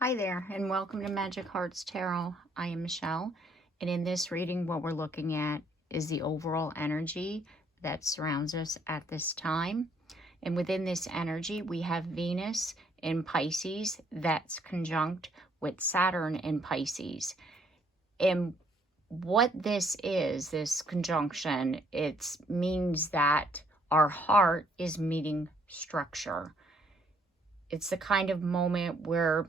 Hi there, and welcome to Magic Hearts Tarot. I am Michelle, and in this reading, what we're looking at is the overall energy that surrounds us at this time. And within this energy, we have Venus in Pisces that's conjunct with Saturn in Pisces. And what this is, this conjunction, it means that our heart is meeting structure. It's the kind of moment where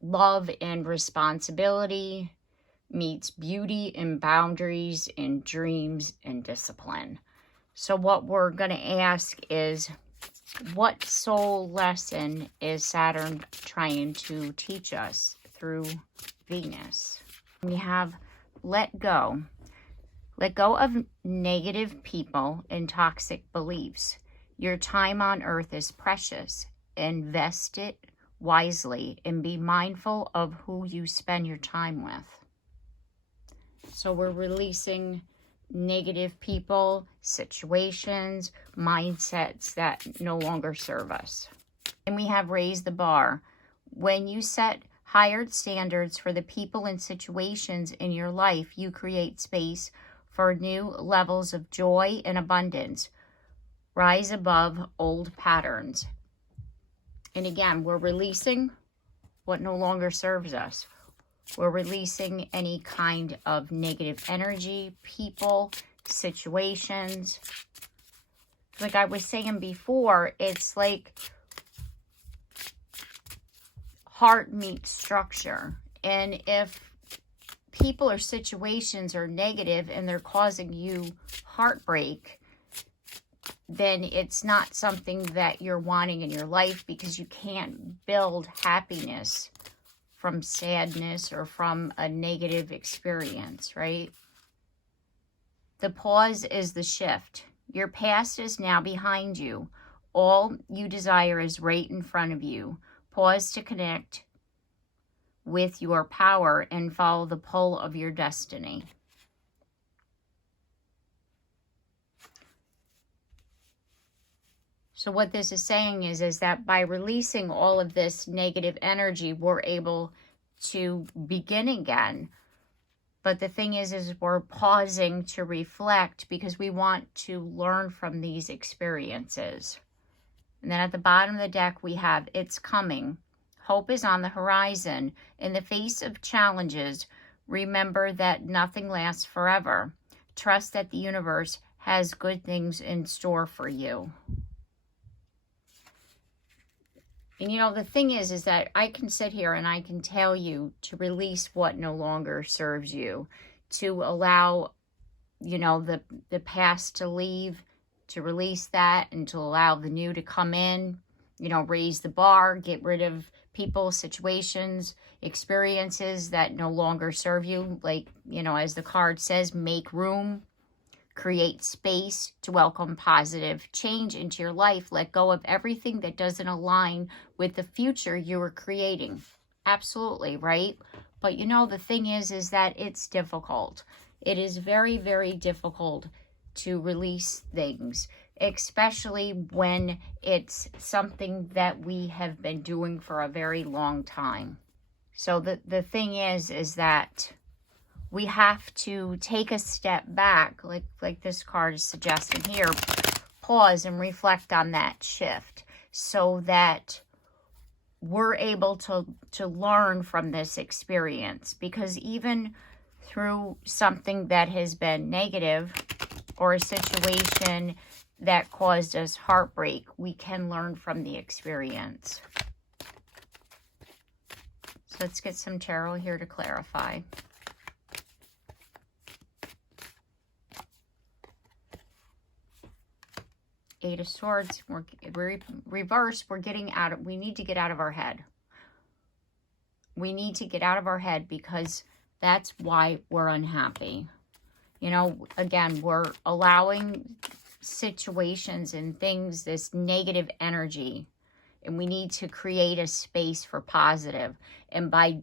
love and responsibility meets beauty and boundaries and dreams and discipline. So what we're going to ask is, what soul lesson is Saturn trying to teach us through Venus? We have let go. Let go of negative people and toxic beliefs. Your time on earth is precious. Invest it wisely and be mindful of who you spend your time with. So we're releasing negative people, situations, mindsets that no longer serve us. And we have raised the bar. When you set higher standards for the people and situations in your life, you create space for new levels of joy and abundance. Rise above old patterns. And again, we're releasing what no longer serves us. We're releasing any kind of negative energy, people, situations. Like I was saying before, it's like heart meets structure. And if people or situations are negative and they're causing you heartbreak, then it's not something that you're wanting in your life, because you can't build happiness from sadness or from a negative experience, right? The pause is the shift. Your past is now behind you. All you desire is right in front of you. Pause to connect with your power and follow the pull of your destiny. So what this is saying is that by releasing all of this negative energy, we're able to begin again. But the thing is we're pausing to reflect because we want to learn from these experiences. And then at the bottom of the deck, we have it's coming. Hope is on the horizon. In the face of challenges, remember that nothing lasts forever. Trust that the universe has good things in store for you. And you know, the thing is that I can sit here and I can tell you to release what no longer serves you, to allow, you know, the past to leave, to release that, and to allow the new to come in, you know, raise the bar, get rid of people, situations, experiences that no longer serve you. Like, you know, as the card says, make room. Create space to welcome positive change into your life. Let go of everything that doesn't align with the future you were creating. Absolutely, right? But you know, the thing is that it's difficult. It is very, very difficult to release things, especially when it's something that we have been doing for a very long time. So the thing is that we have to take a step back, like this card is suggesting here, pause and reflect on that shift so that we're able to learn from this experience. Because even through something that has been negative or a situation that caused us heartbreak, we can learn from the experience. So let's get some tarot here to clarify. Eight of Swords, reverse, we're getting out of, we need to get out of our head. We need to get out of our head because that's why we're unhappy. You know, again, we're allowing situations and things, this negative energy, and we need to create a space for positive. And by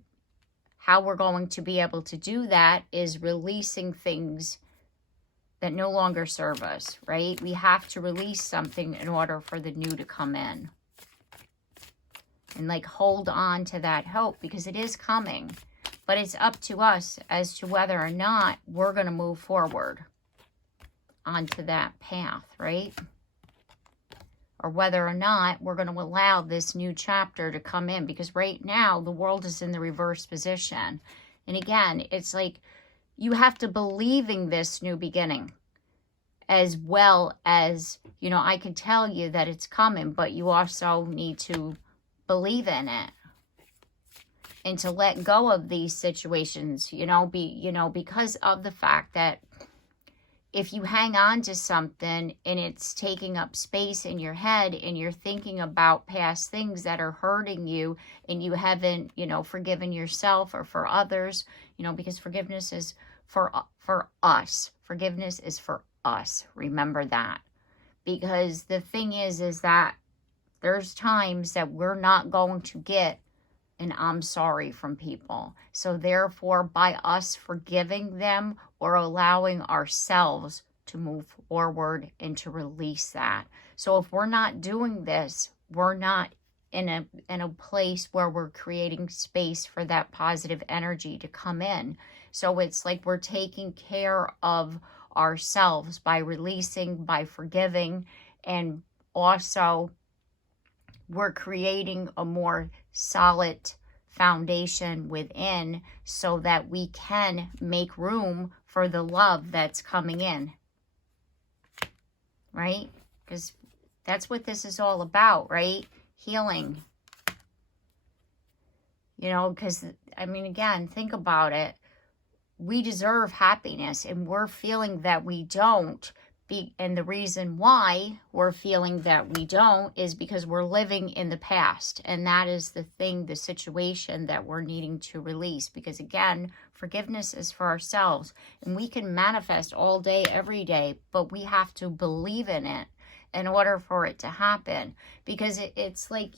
how we're going to be able to do that is releasing things that no longer serve us, right? We have to release something in order for the new to come in. and like hold on to that hope, because it is coming. But it's up to us as to whether or not we're going to move forward onto that path, right? Or whether or not we're going to allow this new chapter to come in, because right now the world is in the reverse position. And again, it's like you have to believe in this new beginning, as well as, you know, I can tell you that it's coming, but you also need to believe in it and to let go of these situations, because of the fact that if you hang on to something and it's taking up space in your head and you're thinking about past things that are hurting you and you haven't, forgiven yourself or for others, because forgiveness is for us. Forgiveness is for us. Remember that. Because the thing is that there's times that we're not going to get an I'm sorry from people. So therefore, by us forgiving them, or allowing ourselves to move forward and to release that. So if we're not doing this, we're not in a place where we're creating space for that positive energy to come in. So it's like we're taking care of ourselves by releasing, by forgiving, and also we're creating a more solid foundation within so that we can make room for the love that's coming in, right? Because that's what this is all about, right? Healing. Because, again, think about it. We deserve happiness, and we're feeling that we don't. And the reason why we're feeling that we don't is because we're living in the past. And that is the situation that we're needing to release. Because again, forgiveness is for ourselves. And we can manifest all day, every day, but we have to believe in it in order for it to happen. Because it's like,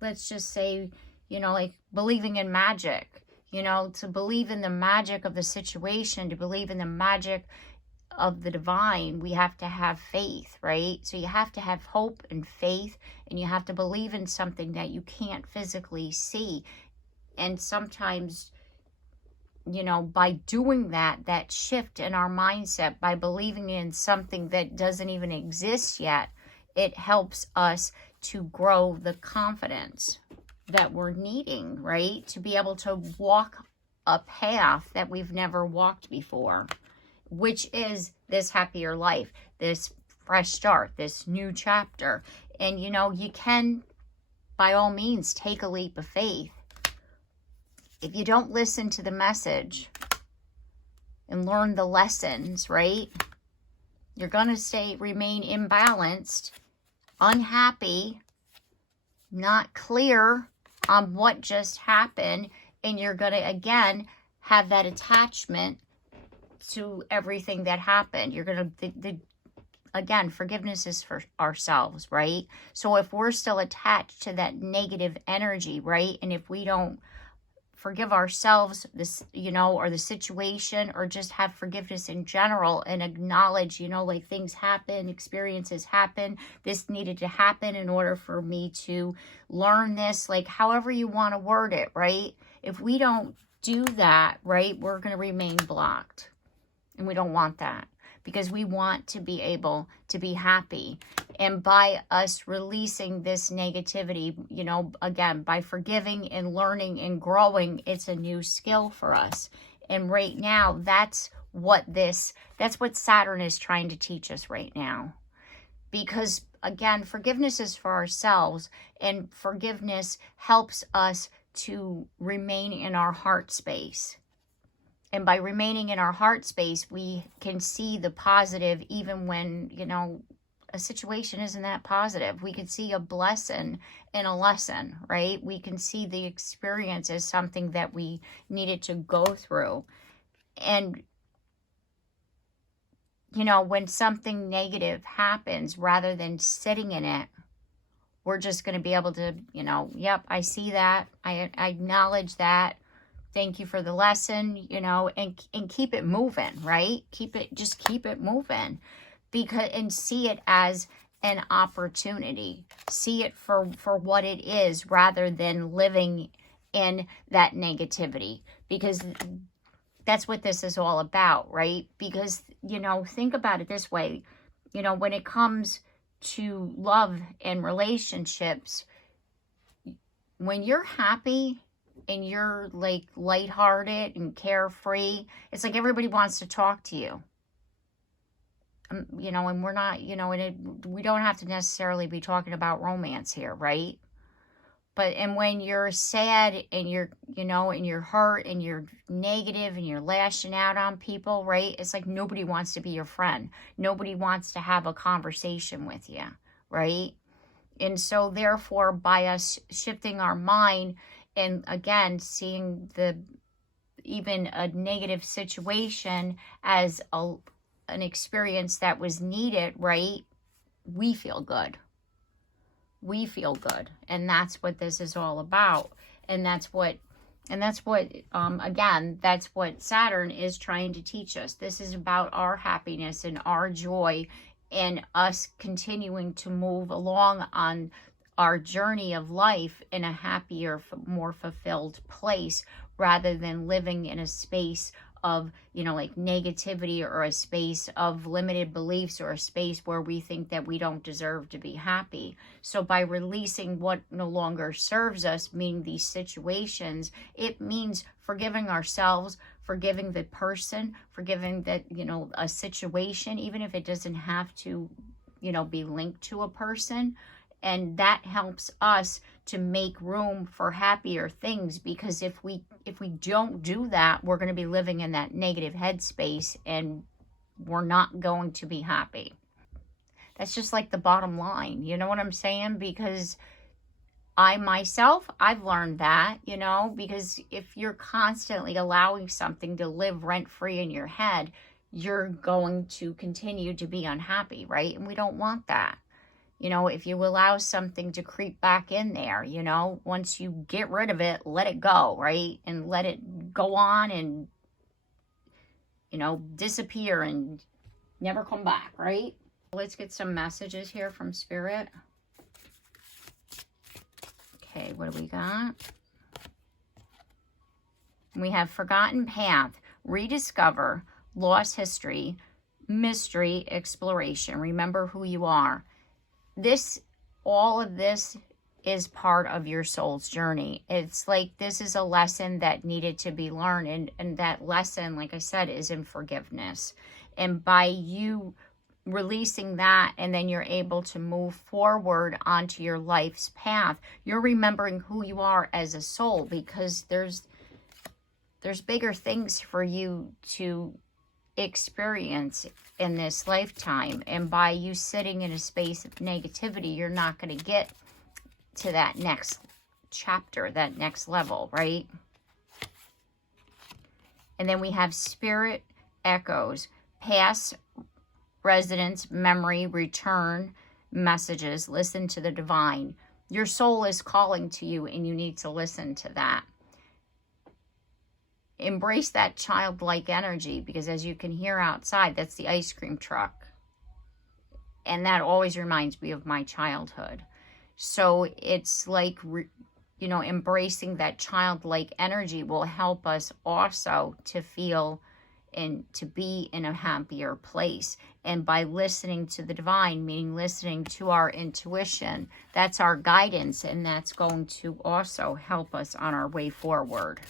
let's just say, like believing in magic. To believe in the magic of the situation, to believe in the magic of the divine, we have to have faith, right? So you have to have hope and faith, and you have to believe in something that you can't physically see. And sometimes, by doing that shift in our mindset, by believing in something that doesn't even exist yet, it helps us to grow the confidence that we're needing, right? To be able to walk a path that we've never walked before, which is this happier life, this fresh start, this new chapter. And, you can, by all means, take a leap of faith. If you don't listen to the message and learn the lessons, right, you're going to remain imbalanced, unhappy, not clear on what just happened, and you're going to, again, have that attachment to everything that happened. You're going to, again, forgiveness is for ourselves, right? So if we're still attached to that negative energy, right, and if we don't forgive ourselves, or the situation, or just have forgiveness in general and acknowledge, like things happen, experiences happen, this needed to happen in order for me to learn this, like however you want to word it, right? If we don't do that, right, we're going to remain blocked. And we don't want that, because we want to be able to be happy. And by us releasing this negativity, again, by forgiving and learning and growing, it's a new skill for us. And right now, that's what Saturn is trying to teach us right now. Because again, forgiveness is for ourselves, and forgiveness helps us to remain in our heart space. And by remaining in our heart space, we can see the positive even when, a situation isn't that positive. We can see a blessing in a lesson, right? We can see the experience as something that we needed to go through. And, when something negative happens, rather than sitting in it, we're just going to be able to, yep, I see that. I acknowledge that. Thank you for the lesson, and keep it moving, right? Keep it moving, and see it as an opportunity. See it for what it is rather than living in that negativity, because that's what this is all about, right? Because, you know, think about it this way. You know, when it comes to love and relationships, when you're happy and you're like lighthearted and carefree, it's like everybody wants to talk to you. You know, and we're not, you know, and we don't have to necessarily be talking about romance here, right? But, and when you're sad and you're, you know, and you're hurt and you're negative and you're lashing out on people, right? It's like nobody wants to be your friend. Nobody wants to have a conversation with you, right? And so therefore, by us shifting our mind and again, seeing even a negative situation as an experience that was needed, right? We feel good. We feel good. And that's what this is all about. And that's what, again, that's what Saturn is trying to teach us. This is about our happiness and our joy and us continuing to move along on our journey of life in a happier, more fulfilled place, rather than living in a space of, you know, like negativity, or a space of limited beliefs, or a space where we think that we don't deserve to be happy. So by releasing what no longer serves us, meaning these situations, it means forgiving ourselves, forgiving the person, forgiving that, you know, a situation, even if it doesn't have to, you know, be linked to a person. And that helps us to make room for happier things, because if we don't do that, we're going to be living in that negative headspace and we're not going to be happy. That's just like the bottom line. You know what I'm saying? Because I myself, I've learned that, you know, because if you're constantly allowing something to live rent-free in your head, you're going to continue to be unhappy, right? And we don't want that. You know, if you allow something to creep back in there, you know, once you get rid of it, let it go, right? And let it go on and, you know, disappear and never come back, right? Let's get some messages here from Spirit. Okay, what do we got? We have Forgotten Path, Rediscover, Lost History, Mystery, Exploration. Remember who you are. All of this is part of your soul's journey. It's like this is a lesson that needed to be learned. And that lesson, like I said, is in forgiveness. And by you releasing that, and then you're able to move forward onto your life's path, you're remembering who you are as a soul, because there's bigger things for you to experience in this lifetime. And by you sitting in a space of negativity, you're not going to get to that next chapter, that next level, right? And then we have Spirit Echoes, Past, Resonance, Memory, Return, Messages. Listen to the divine. Your soul is calling to you, and you need to listen to that. Embrace that childlike energy, because as you can hear outside, that's the ice cream truck. And that always reminds me of my childhood. So it's like, you know, embracing that childlike energy will help us also to feel and to be in a happier place. And by listening to the divine, meaning listening to our intuition, that's our guidance, and that's going to also help us on our way forward.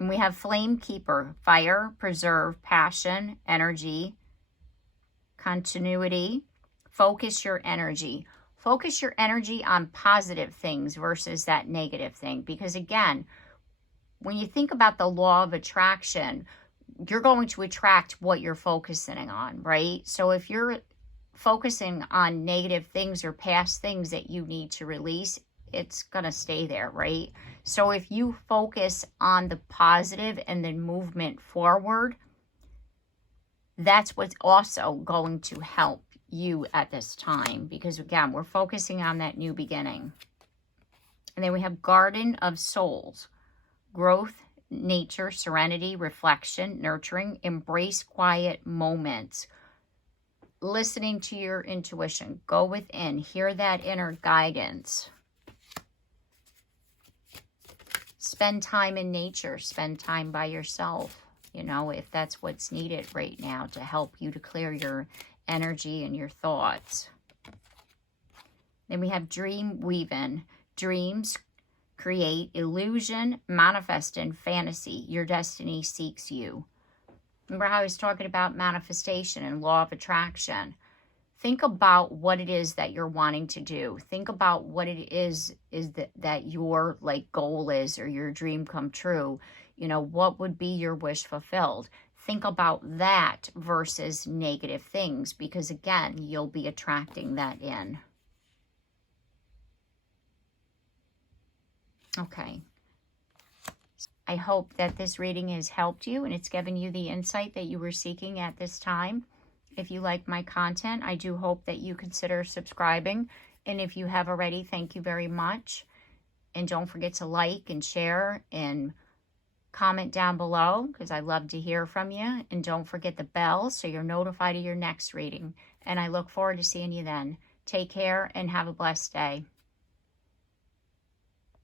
And we have Flame Keeper, Fire, Preserve, Passion, Energy, Continuity. Focus your energy. Focus your energy on positive things versus that negative thing. Because again, when you think about the law of attraction, you're going to attract what you're focusing on, right? So if you're focusing on negative things or past things that you need to release, it's going to stay there, right? So if you focus on the positive and then movement forward, that's what's also going to help you at this time. Because again, we're focusing on that new beginning. And then we have Garden of Souls, growth, nature, serenity, reflection, nurturing, embrace quiet moments. listening to your intuition. Go within. Hear that inner guidance. Spend time in nature. Spend time by yourself. You know, if that's what's needed right now to help you to clear your energy and your thoughts. Then we have dream weaving. Dreams create illusion, manifest in fantasy. Your destiny seeks you. Remember how I was talking about manifestation and law of attraction? Think about what it is that you're wanting to do. Think about what it is that your like goal is, or your dream come true. You know, what would be your wish fulfilled? Think about that versus negative things, because again, you'll be attracting that in. Okay. I hope that this reading has helped you and it's given you the insight that you were seeking at this time. If you like my content, I do hope that you consider subscribing. And if you have already, thank you very much. And don't forget to like and share and comment down below, because I love to hear from you. And don't forget the bell so you're notified of your next reading. And I look forward to seeing you then. Take care and have a blessed day.